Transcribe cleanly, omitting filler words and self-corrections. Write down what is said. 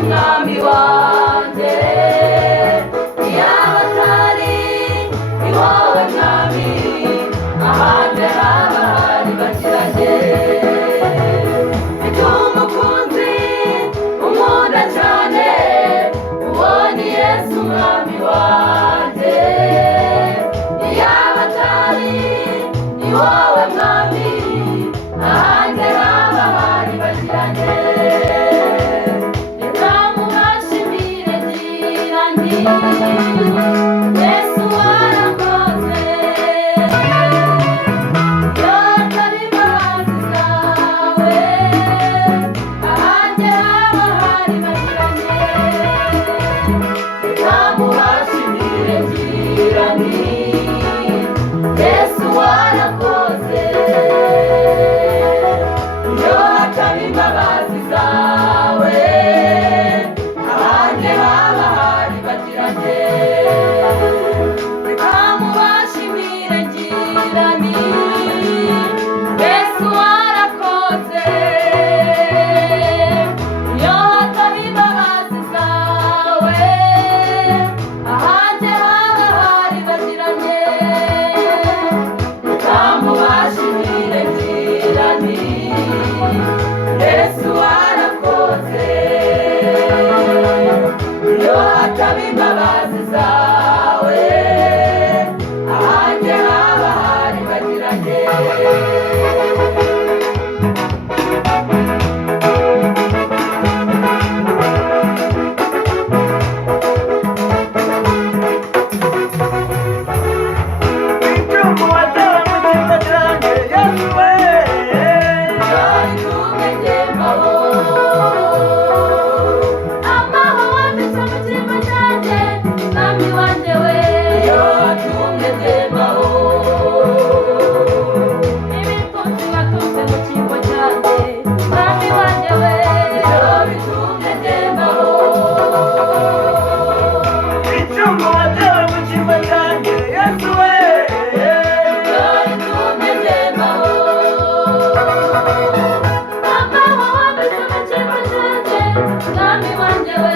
umwami wanjye, iyaba atari ni wowe mwami, ahandi haba hari bagiranye. Mfite umukunzi unkunda cyane, uwo ni Yesu umwami wanjye, iyaba atari ni wowe mwami, ahandi haba hari bagiranye. Reka mubashimire ngira nti Yesu warakoze, iyo atari imbabazi zawe, ahandi haba hari bagiranye. Reka mubashimire ngira nti Yesu warakoze, iyo atari imbabazi zawe, ahandi haba hari bagiranye. Reka mubashimire ngira nti Yesu warakoze, iyo atari imbabazi zawe, ahandi haba hari bagiranye. Reka mubashimire ngira nti Yesu warakoze, iyo atari imbabazi zawe, ahandi haba hari bagiranye. Icyuma watewe mu cyimbo cyanjye Yesu we, Dore kumwe ngembaho, amaho wambitse mu cyimbo cyanjye, mwami wanjye we, iyo watumye ngembaho. Ibitutsi watunze mu cyimbo cyanjye, mwami wanjye we, iyo bitumye ngembaho. icyuma watewe mu cyimbo cyanjye Yesu we, Dore kumwe ngembaho, amaho wambitse mu cyimbo cyanjye, mwami wanjye we,